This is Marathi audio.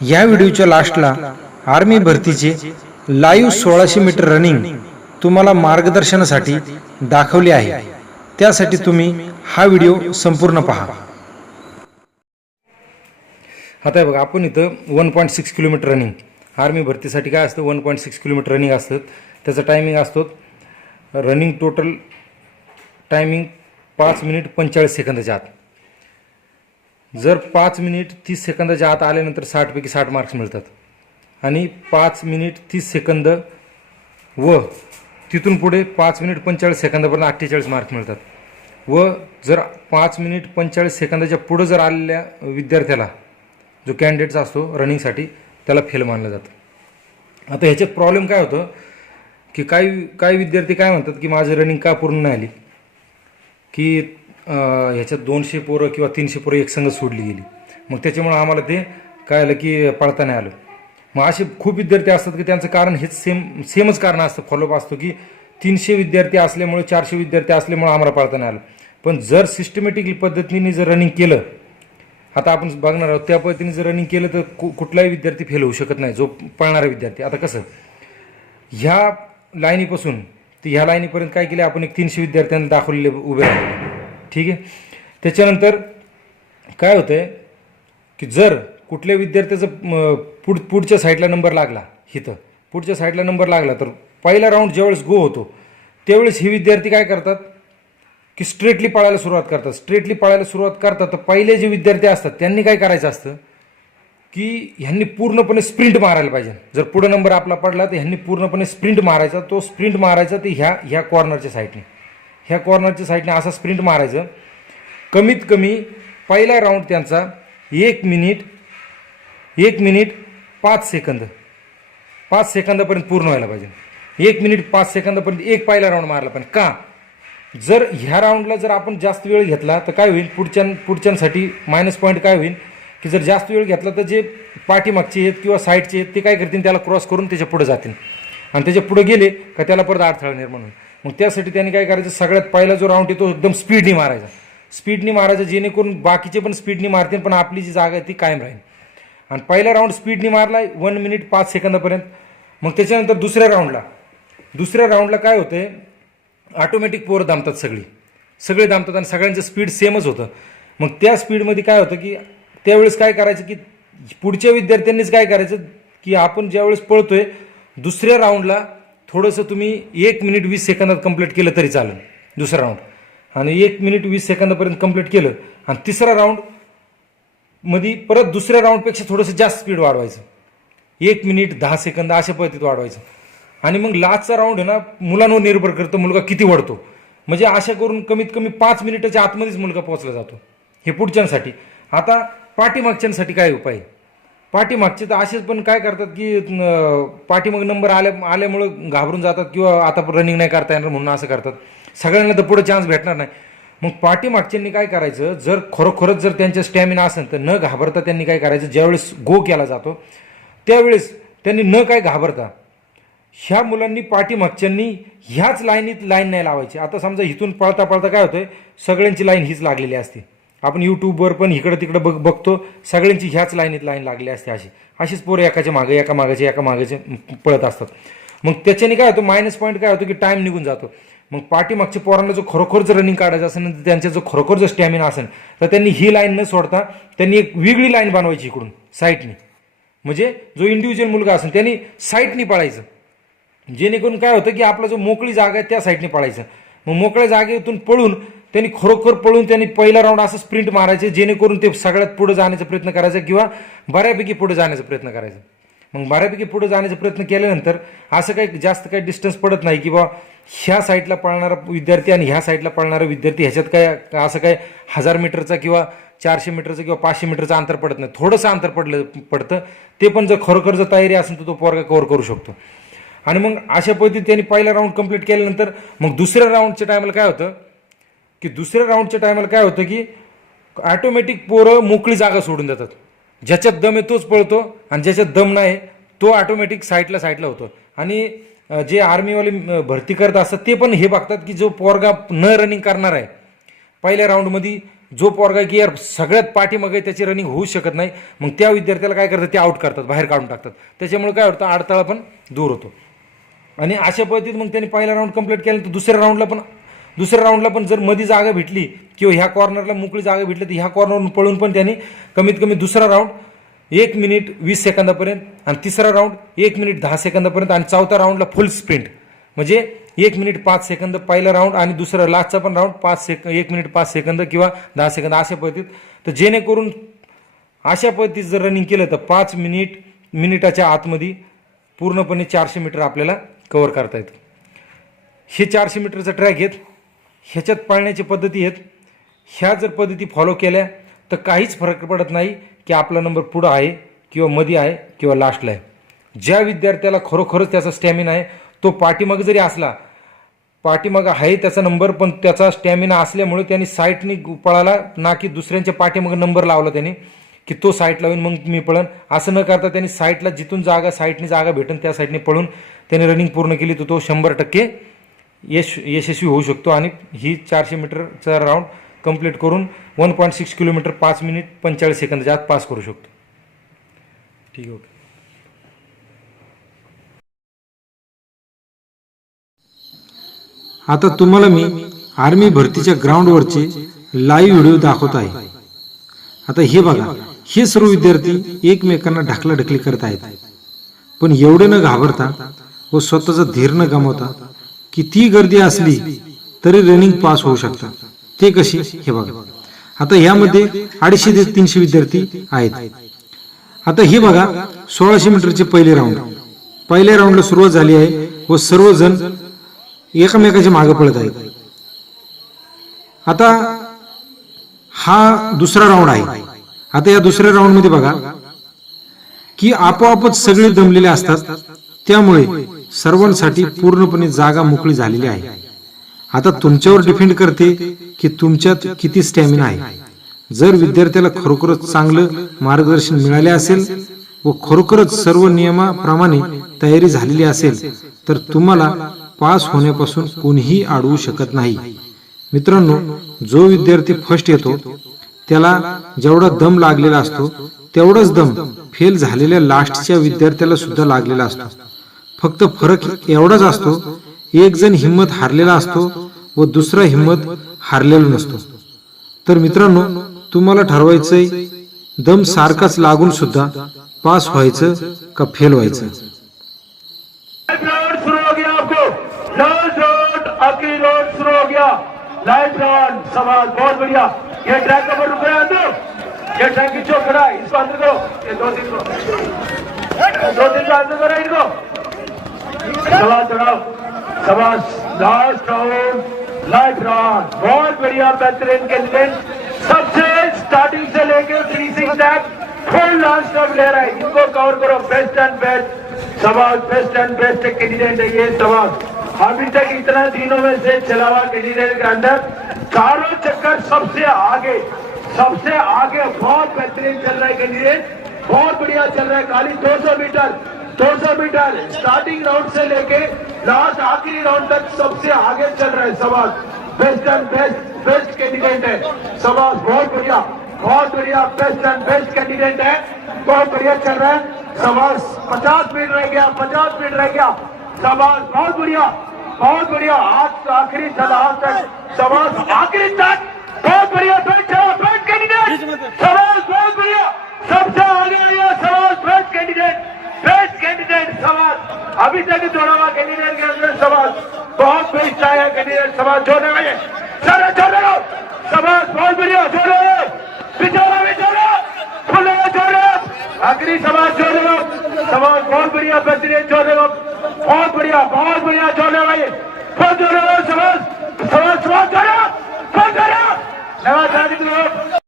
या व्हिडिओच्या लास्टला आर्मी भरतीचे लाईव्ह 1600 मीटर रनिंग तुम्हाला मार्गदर्शनासाठी दाखवले आहे। त्यासाठी तुम्ही हा व्हिडिओ संपूर्ण पहा। आता बघा आपण इथं 1.6 किलोमीटर रनिंग आर्मी भरतीसाठी काय असतं 1.6 किलोमीटर रनिंग असतं। त्याचा टायमिंग असतो रनिंग टोटल टायमिंग 5 मिनिट 45 सेकंदाच्या आत। जर 5 मिनिट 30 सेकंदाच्या आत आल्यानंतर 60 पैकी 60 मार्क्स मिळतात आणि 5 मिनिट 30 सेकंद व तिथून पुढे 5 मिनिट 45 सेकंदापर्यंत 48 मार्क्स मिळतात। व जर 5 मिनिट 45 सेकंदाच्या पुढे जर आलेल्या विद्यार्थ्याला जो कॅन्डिडेट्स असतो रनिंगसाठी त्याला फेल मानलं जातं। आता ह्याच्यात प्रॉब्लेम काय होतं की काही विद्यार्थी काय म्हणतात की माझं रनिंग का पूर्ण नाही आली, की ह्याच्यात 200 पोरं किंवा 300 पोरं एक संघ सोडली गेली, मग त्याच्यामुळे आम्हाला ते काय आलं की पळता नाही आलं। मग असे खूप विद्यार्थी असतात की त्यांचं कारण हेच सेमच कारण असतं, फॉलोअप असतो की 300 विद्यार्थी असल्यामुळे 400 विद्यार्थी असल्यामुळे आम्हाला पळता नाही आलं। पण जर सिस्टमॅटिकली पद्धतीने जर रनिंग केलं, आता आपण बघणार आहोत त्या पद्धतीने जर रनिंग केलं तर कुठलाही विद्यार्थी फेल होऊ शकत नाही, जो पळणारा विद्यार्थी। आता कसं ह्या लाईनीपासून ते ह्या लाईनीपर्यंत काय केलं आपण, एक 300 विद्यार्थ्यांना दाखवलेले उभे राहिले, ठीक आहे। त्याच्यानंतर काय होतंय की जर कुठल्या विद्यार्थ्याचं पुढच्या साईडला नंबर लागला, इथं पुढच्या साईडला नंबर लागला तर पहिला राऊंड ज्यावेळेस गो होतो त्यावेळेस हे विद्यार्थी काय करतात की स्ट्रेटली पळायला सुरुवात करतात। स्ट्रेटली पळायला सुरुवात करतात तर पहिले जे विद्यार्थी असतात त्यांनी काय करायचं असतं की ह्यांनी पूर्णपणे स्प्रिंट मारायला पाहिजे। जर पुढे नंबर आपला पडला तर ह्यांनी पूर्णपणे स्प्रिंट मारायचा। तो स्प्रिंट मारायचा ते ह्या कॉर्नरच्या साईडने, ह्या कॉर्नरच्या साईडने असा स्प्रिंट मारायचं। कमीत कमी पहिला राऊंड त्यांचा 1 मिनिट 5 सेकंदापर्यंत पूर्ण व्हायला पाहिजे। 1 मिनिट 5 सेकंदापर्यंत एक पहिला राऊंड मारला पण का, जर ह्या राऊंडला जर आपण जास्त वेळ घेतला तर काय होईल, पुढच्यांसाठी मायनस पॉईंट काय होईल की जर जास्त वेळ घेतला तर जे पाठीमागचे आहेत किंवा साईडचे आहेत ते काय करतील, त्याला क्रॉस करून त्याच्या पुढे जातील आणि त्याच्या पुढे गेले का त्याला परत अडथळा निर्माण होईल। मग त्यासाठी त्यांनी काय करायचं, सगळ्यात पहिला जो राऊंड आहे तो एकदम स्पीडनी मारायचा, जेणेकरून बाकीचे पण स्पीडनी मारतील पण आपली जी जागा आहे ती कायम राहील। आणि पहिला राऊंड स्पीडनी मारला 1 मिनिट 5 सेकंदापर्यंत। मग त्याच्यानंतर दुसऱ्या राऊंडला काय होतंय, ऑटोमॅटिक पोरं दामतात, सगळे दामतात आणि सगळ्यांचं स्पीड सेमच होतं। मग त्या स्पीडमध्ये काय होतं की त्यावेळेस काय करायचं की पुढच्या विद्यार्थ्यांनीच काय करायचं की आपण ज्यावेळेस पळतोय दुसऱ्या राऊंडला थोडंसं तुम्ही 1 मिनिट 20 सेकंदात कंप्लीट केलं तरी चालेल दुसरा राऊंड, आणि 1 मिनिट 20 सेकंदापर्यंत कंप्लीट केलं आणि तिसरा राऊंड मध्ये परत दुसऱ्या राऊंडपेक्षा थोडंसं जास्त स्पीड वाढवायचं, 1 मिनिट 10 सेकंद अशा पद्धतीत वाढवायचं। आणि मग लास्टचा राऊंड आहे ना मुलांवर निर्भर करतं मुलगा किती वळतो, म्हणजे अशा करून कमीत कमी 5 मिनिटाच्या आतमध्येच मुलगा पोहोचला जातो, हे पुढच्यांसाठी। आता पाठीमागच्यांसाठी काय उपाय, पाठीमागचे तर असेच पण काय करतात की पाठीमाग नंबर आल्यामुळं घाबरून जातात किंवा आता रनिंग नाही करता येणार म्हणून असं करतात, सगळ्यांना तर पुढे चान्स भेटणार नाही। मग पाठीमागच्यांनी काय करायचं, जर खरोखरच जर त्यांचा स्टॅमिना असेल तर न घाबरता त्यांनी काय करायचं, ज्यावेळेस गो केला जातो त्यावेळेस त्यांनी न काय घाबरता ह्या मुलांनी पाठीमागच्यांनी ह्याच लाईनीत लाईन नाही लावायची। आता समजा इथून पळता काय होतंय, सगळ्यांची लाईन हीच लागलेली असते, आपण यूट्यूबवर पण इकडं तिकडं बघतो सगळ्यांची ह्याच लाईनीत लाईन लागली असते, अशीच पोरं एका मागाचे पळत असतात। मग त्याच्याने काय होतं, मायनस पॉईंट काय होतं की टाइम निघून जातो। मग पाठीमागच्या पोरांना जो खरोखर जर रनिंग काढायचं असेल, त्यांचा जो खरोखर जर स्टॅमिना असेल तर त्यांनी ही लाईन न सोडता त्यांनी एक वेगळी लाईन बनवायची इकडून साईडनी, म्हणजे जो इंडिव्हिज्युअल मुलगा असेल त्यांनी साईडनी पळायचं, जेणेकरून काय होतं की आपला जो मोकळी जागा आहे त्या साईडने पळायचं। मग मोकळ्या जागेतून पळून त्यांनी पहिला राऊंड असं स्प्रिंट मारायचे, जेणेकरून ते सगळ्यात पुढे जाण्याचा प्रयत्न करायचा किंवा बऱ्यापैकी पुढे जाण्याचा प्रयत्न करायचा। मग बऱ्यापैकी पुढे जाण्याचा प्रयत्न केल्यानंतर असं काही जास्त काही डिस्टन्स पडत नाही की बा ह्या साईडला पळणारा विद्यार्थी आणि ह्या साईडला पळणारा विद्यार्थी ह्याच्यात काय असं काय 1000 मीटरचा किंवा 400 मीटरचा किंवा 500 मीटरचं अंतर पडत नाही, थोडंसं अंतर पडतं, ते पण जर खरोखर जर तयारी असेल तर तो पोरगा कव्हर करू शकतो। आणि मग अशा पद्धतीने त्यांनी पहिला राऊंड कंप्लीट केल्यानंतर मग दुसऱ्या राऊंडच्या टायमाला काय होतं की ऑटोमॅटिक पोरं मोकळी जागा सोडून देतात, ज्याच्यात दम आहे तोच पळतो आणि ज्याच्यात दम नाही तो ऑटोमॅटिक साईडला होतो। आणि जे आर्मीवाले भरती करत असतात ते पण हे बघतात की जो पोरगा न रनिंग करणार आहे पहिल्या राऊंडमध्ये जो पोरगा की यार सगळ्यात पाठीमागे त्याची रनिंग होऊ शकत नाही, मग त्या विद्यार्थ्याला काय करतात, ते आउट करतात, बाहेर काढून टाकतात. त्याच्यामुळे काय होतं, अडथळा पण दूर होतो. आणि अशा पद्धतीत मग त्यांनी पहिला राऊंड कंप्लीट केला, तर दुसऱ्या राऊंडला पण जर मध्ये जागा भेटली किंवा ह्या कॉर्नरला मोकळी जागा भेटली तर ह्या कॉर्नरवरून पळून पण त्यांनी कमीत कमी दुसरा राऊंड 1 मिनिट 20 सेकंदापर्यंत, आणि तिसरा राऊंड 1 मिनिट 10 सेकंदापर्यंत, आणि चौथा राऊंडला फुल स्प्रिंट म्हणजे 1 मिनिट 5 सेकंद पहिला राऊंड, आणि दुसरा लास्टचा पण राऊंड 1 मिनिट 5 सेकंद किंवा 10 सेकंद अशा पद्धतीत. तर जेणेकरून अशा पद्धतीत जर रनिंग केलं तर 5 मिनिटाच्या आतमध्ये पूर्णपणे 400 मीटर आपल्याला कव्हर करता येतं. हे 400 मीटरचा ट्रॅक आहेत, ह्याच्यात पळण्याची पद्धती आहेत. ह्या जर पद्धती फॉलो केल्या तर काहीच फरक पडत नाही की आपला नंबर पुढं आहे किंवा मध्ये आहे किंवा लास्टला आहे. ज्या विद्यार्थ्याला खरोखरच त्याचा स्टॅमिना आहे, तो पाठीमागं जरी असला, पाठीमागं आहे त्याचा नंबर, पण त्याचा स्टॅमिना असल्यामुळे त्यांनी साईटनी पळाला ना की दुसऱ्यांच्या पाठीमागं नंबर लावला त्याने की तो साईट लावून मग मी पळन, असं न करता त्यांनी साईटला जिथून साईटनी जागा भेटून त्या साईटने पळून त्याने रनिंग पूर्ण केली, तर तो 100% यशस्वी होऊ शकतो. आणि ही 400 मीटरचा राऊंड कंप्लीट करून 1.6 किलोमीटर 5 मिनिट 45 सेकंदाच्या आत पास करू शकतो. ठीक आहे, ओके. आता तुम्हाला मी आर्मी भरतीच्या ग्राउंडवरचे लाईव्ह व्हिडिओ दाखवत आहे. आता हे बघा, हे सर्व विद्यार्थी एकमेकांना ढकलाढकली करत आहेत, पण एवढे न घाबरता व स्वतःचा धीर न गमावता किती गर्दी असली तरी रनिंग पास होऊ शकतात. ते कशी, हे बघा. आता यामध्ये 250 ते 300 विद्यार्थी आहेत. आता हे बघा, 1600 मीटरचे पहिले राऊंड. पहिल्या राऊंडला सुरुवात झाली आहे व सर्वजण एकमेकाच्या मागे पळत आहेत. आता हा दुसरा राऊंड आहे. आता या दुसऱ्या राऊंड मध्ये बघा की आपोआपच सगळे दमलेले असतात, त्यामुळे सर्वांसाठी पूर्णपणे जागा मोकळी झालेली आहे. आता तुमच्यावर डिपेंड करते की तुमच्यात किती स्टॅमिना आहे. जर विद्यार्थ्याला खरोखरच चांगलं मार्गदर्शन मिळाले असेल व खरोखरच सर्व नियमाप्रमाणे तयारी झालेली असेल तर तुम्हाला पास होण्यापासून कोणीही अडवू शकत नाही. मित्रांनो, जो विद्यार्थी फर्स्ट येतो त्याला जेवढा दम लागलेला असतो तेवढाच दम फेल झालेल्या लास्टच्या विद्यार्थ्याला सुद्धा लागलेला असतो. फक्त फरक एवढाच असतो, एक जण हिंमत हारलेला असतो व दुसरा हिंमत हारलेला नसतो. तर मित्रांनो, तुम्हाला ठरवायचंय दम सारखाच लागून सुद्धा पास व्हायचं का फेल व्हायचं. शुरू हो गया, आपको लास्ट राउंड आखिरी राउंड शुरू हो गया. लास्ट राउंड सवाल बहुत बढ़िया. ये ट्रैक का रुक रहा है अंदर, ये ट्रैक की चौक खड़ा है, इसको अंदर करो. ये 2-3 को अंदर करो इनको. सवाल चढ़ाओ. सवाल लास्ट राउंड बहुत बढ़िया, बेहतरीन कैंडिडेट. सबसे स्टार्टिंग से लेकर फिनिशिंग तक फुल लास्ट तक ले रहा है. इनको कवर करो. बेस्ट एंड बेस्ट सवाल, बेस्ट एंड बेस्ट कैंडिडेट है ये सवाल. अभी तक इतना दिनों में से चला हुआ कैंडिडेट के अंदर चारों चक्कर सबसे आगे बहुत बेहतरीन चल रहा है कैंडिडेट. बहुत बढ़िया चल रहा है. खाली 200 मीटर स्टार्टिंग राउंड से लेके लास्ट आखिरी राउंड तक सबसे आगे चल रहा है सवाल. बेस्ट एंड बेस्ट कैंडिडेट है सवाल. बहुत बढ़िया बेस्ट एंड बेस्ट कैंडिडेट है. बहुत बढ़िया चल रहा है सवाल. 50 मिनट रह गया सवाल. बहुत बढ़िया आज आखिरी चला आज तक सवाल आखिरी तक. बहुत बढ़िया बेस्ट कैंडिडेट सवाल. बहुत बढ़िया सबसे आगे आया सवाल. बेस्ट कैंडिडेट सवाल. अभी तक जोड़ा हुआ कैंडिडेट के अंदर सवाल बहुत बेस्ट आया कैंडिडेट सवाल. जोड़ने वाले सारा जोड़ रहे हो सवाल. बहुत बढ़िया जोड़ रहे हो. बिचारा खुले जोड़ रहे हो. आखिरी सवाल जोड़ रहे हो सवाल. बहुत बढ़िया बेहतरीन जोड़ रहे हो. बहुत बढ़िया जोड़ रहे भाई. बहुत जोड़ रहे हो सवाल. जोड़ रहे हो. नवा